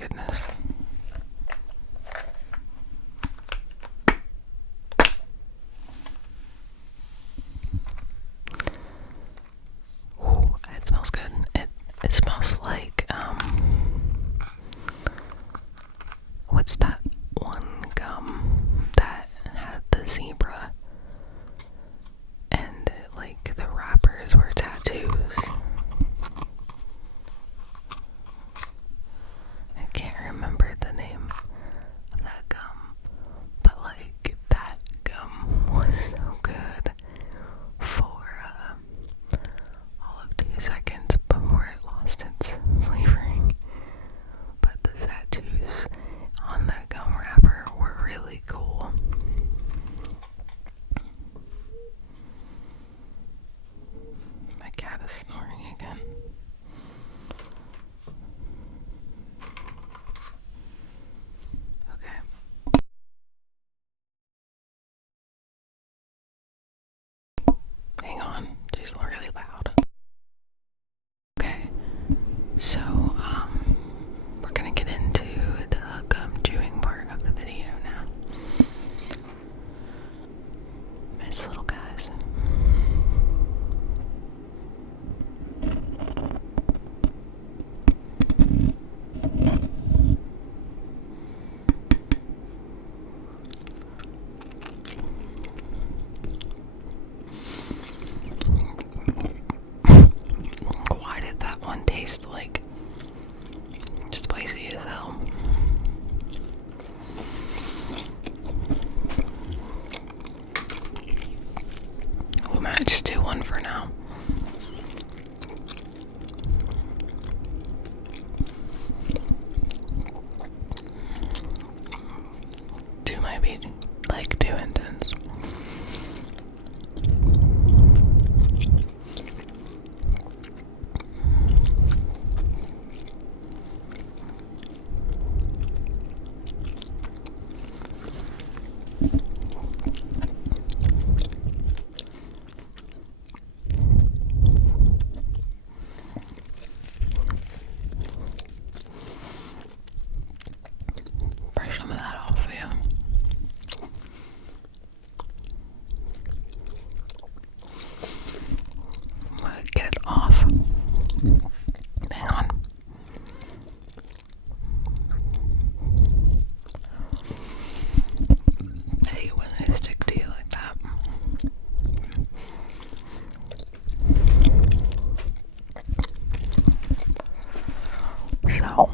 goodness. Ooh, it smells good. It smells like, what's that one gum that had the zebra? And, like, the wrappers were tattoos. I can't remember the name of that gum, but, like, that gum was so good for, all of 2 seconds before it lost its flavoring. But the tattoos on the gum wrapper were really cool. My cat is snoring again. Okay. Hang on, she's really loud. Okay, so, we're gonna get into the gum chewing part of the video now. Nice little guys. Why did that one taste like spicy as hell? We might just do one for now. Two might be like too intense. Brush some of that off for you. Get it off. Hang on. I hate when they stick to you like that. So,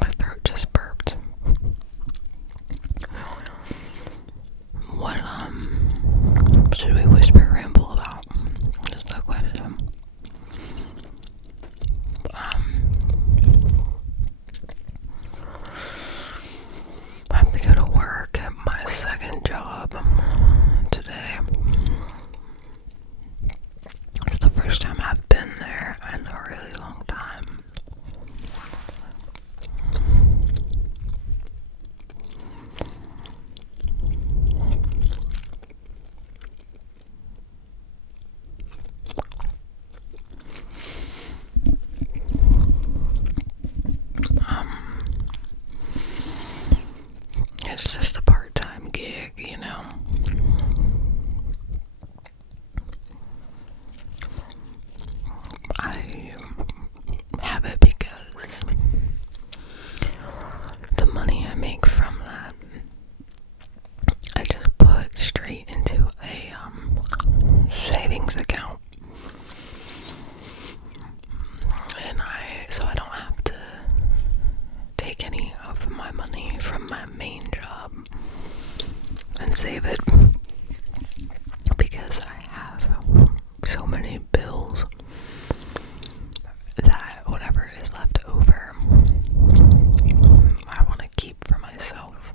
my throat just burped. What, should we whisper ramble about? Is the question. I have to go to work at my second job today. It's the first time I've been there in a really long time. It's just a part-time gig, you know. I have it because the money I make from that, I just put straight into a savings account. And so I don't have to take any of my money from my main job and save it, because I have so many bills that whatever is left over I want to keep for myself.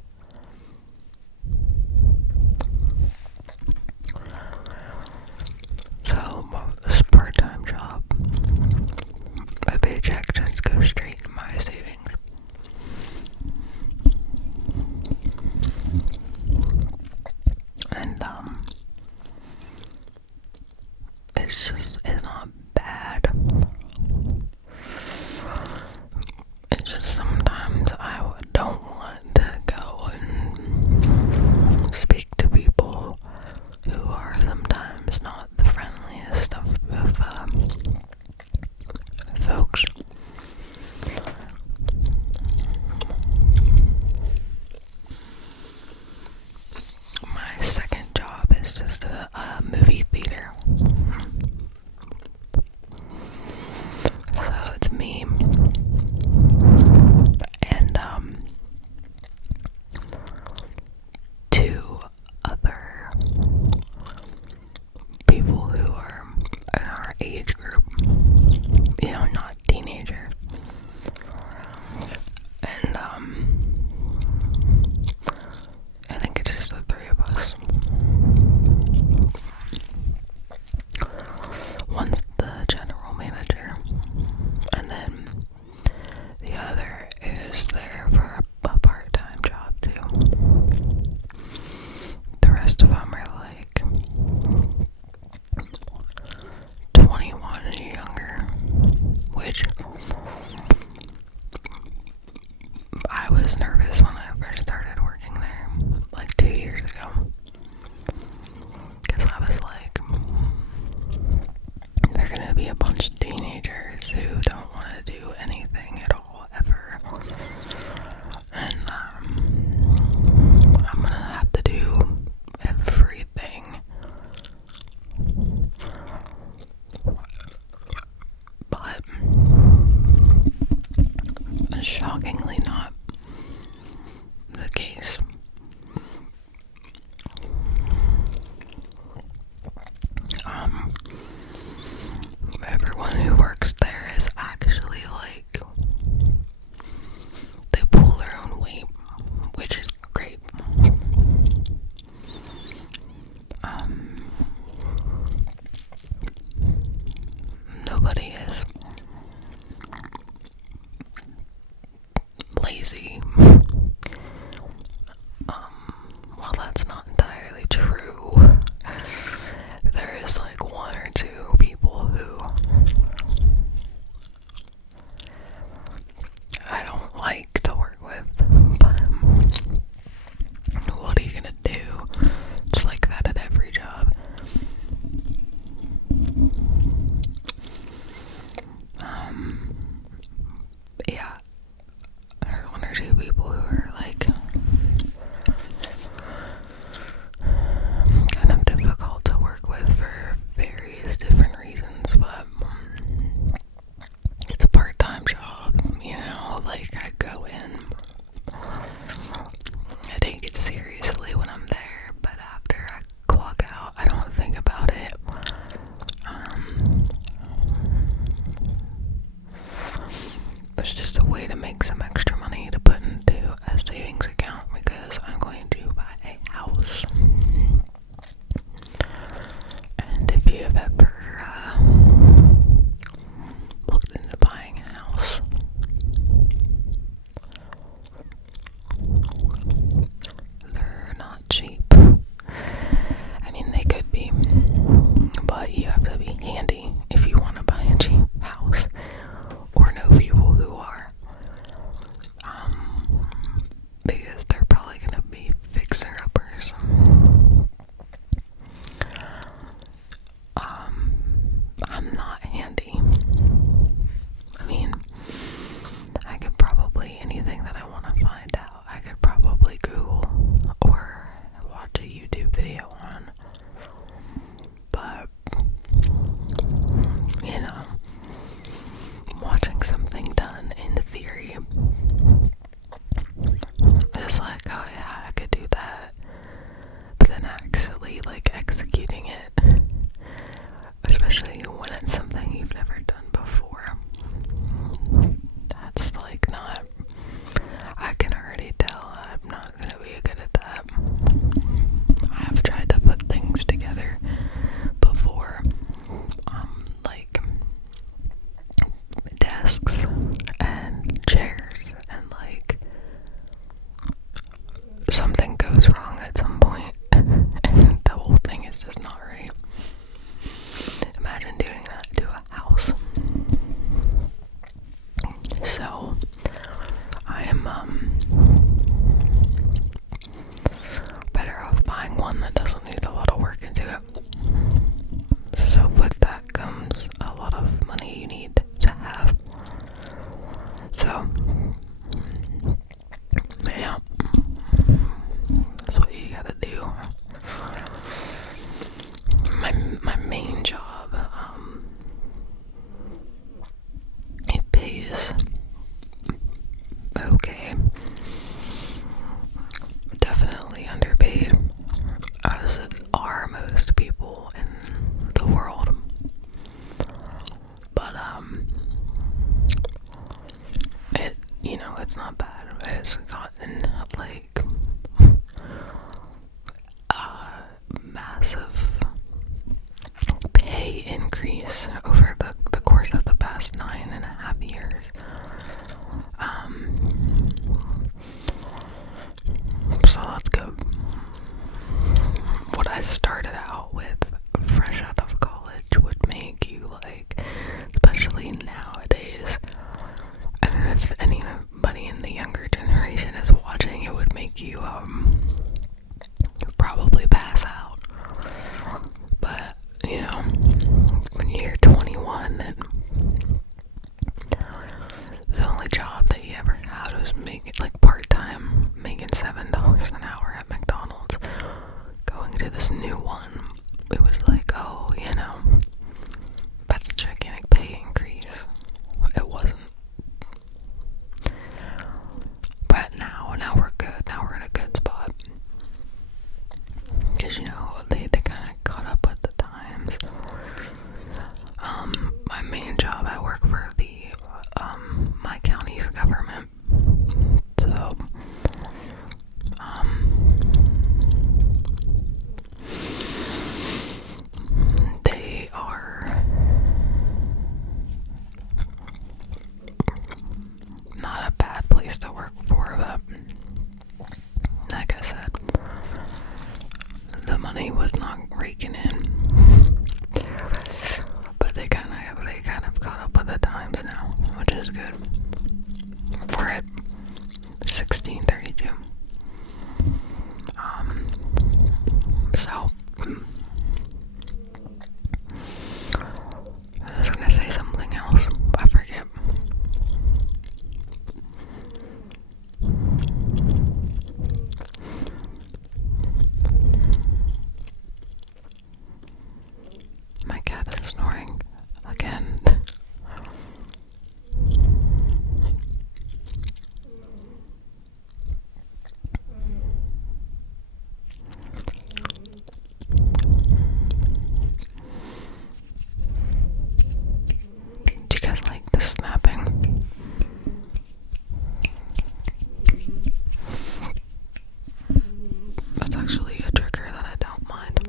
So this part-time job, my paycheck just goes straight into my savings. which I was nervous when I first started working there, like 2 years ago, because I was like, there are gonna be a bunch of teenagers who don't want to do anything at all, ever, and I'm gonna have to do everything. But shockingly not the case. Everyone who works there is actually like, they pull their own weight, which is great. Nobody is lazy. Well, that's not entirely true. There is like one or two people who I don't like to work with, but what are you gonna do? It's like that at every job. Yeah, there are one or two people who are like kind of difficult to work with for various different reasons, but it's a part-time job, you know, like I go in, I take it seriously when I'm there, but after I clock out, I don't think about it. It's just a way to make some extra money to put into a savings account because I'm going to buy a house. And if you have ever looked into buying a house, they're not cheap. I mean, they could be, but you have to be handy if you want to buy a cheap house, or know people who are, because they're probably going to be fixer-uppers. I'm not handy. I mean, I could probably, anything that I want to find out, I could probably Google or watch a YouTube video on, but, you know, watching something done in theory is like, oh yeah, I could do that, but then actually, like, executing it, especially when it's something you've never done before, that's like not, I can already tell I'm not gonna be good at that. I have tried to put things together before, like desks and chairs, and like something goes wrong at some point and the whole thing is just not right. Imagine doing that to a house. So I am better off buying one that doesn't need a lot of work into it. So with that comes a lot of money you need to have. So yeah, that's what you gotta do. My main job, it pays okay. Definitely underpaid, as are most people in the world. But it, you know, it's not bad. It's gotten like a massive pay increase over the course of the past 9.5 years. So that's good. What I started out with, fresh out of college, would make you like, especially nowadays, he ever had was making like part-time, making $7 an hour at McDonald's. Going to this new one, it was like, oh, you know, that's a gigantic pay increase. It wasn't. But now we're good. Now we're in a good spot. Because, you know, they kind of caught up with the times. My main job, I work for the, my county's government. So, they are not a bad place to work for, but like I said, the money was not raking in. But they kind of caught up with the times now, which is good. We're at 1632. So I was gonna say something else, but I forget. My cat is snoring again. Do you guys like the snapping? That's actually a trigger that I don't mind.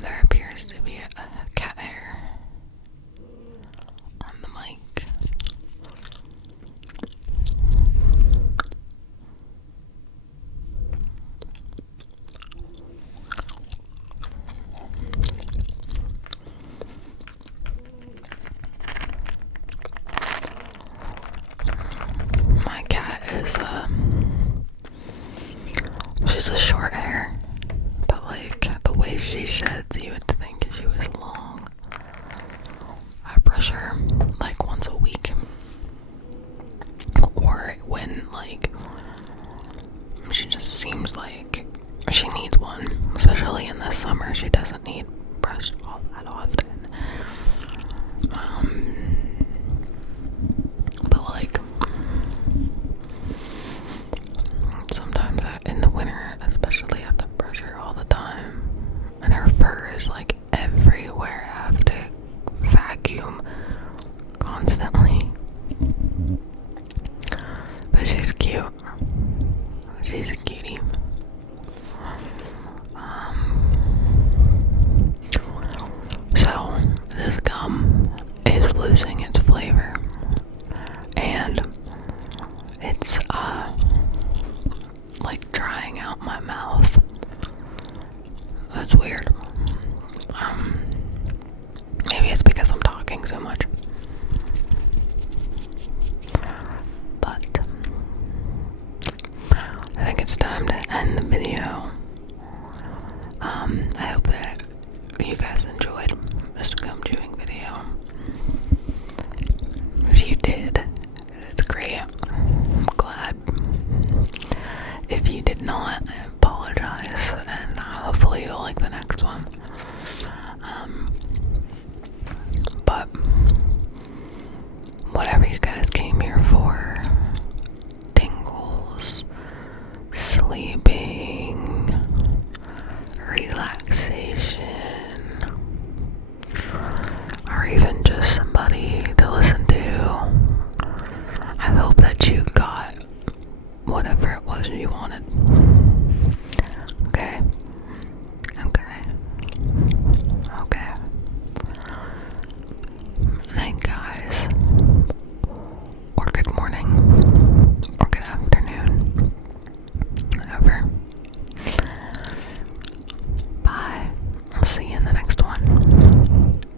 There appears to be a cat hair on the mic. My cat is she's a short hair, but like the way she sheds, you would think she was long. I brush her like once a week, or when like she just seems like she needs one, especially in the summer. She doesn't need brushed all that often. But like sometimes in the winter, especially, I have to brush her all the time, and her fur is like everywhere. I have to vacuum constantly. But she's cute. She's a cutie. So this gum is losing its flavor, and it's like drying out my mouth. That's weird. Maybe it's because I'm talking so much. But I think it's time to end the video. I hope that you guys enjoyed this gum chewing video. If you did, it's great. I'm glad. If you did not, I apologize, and hopefully you'll like the next one. But whatever you guys came here for, tingles, sleeping, relaxation, or even just somebody to listen to, I hope that you got whatever it was you wanted. Okay?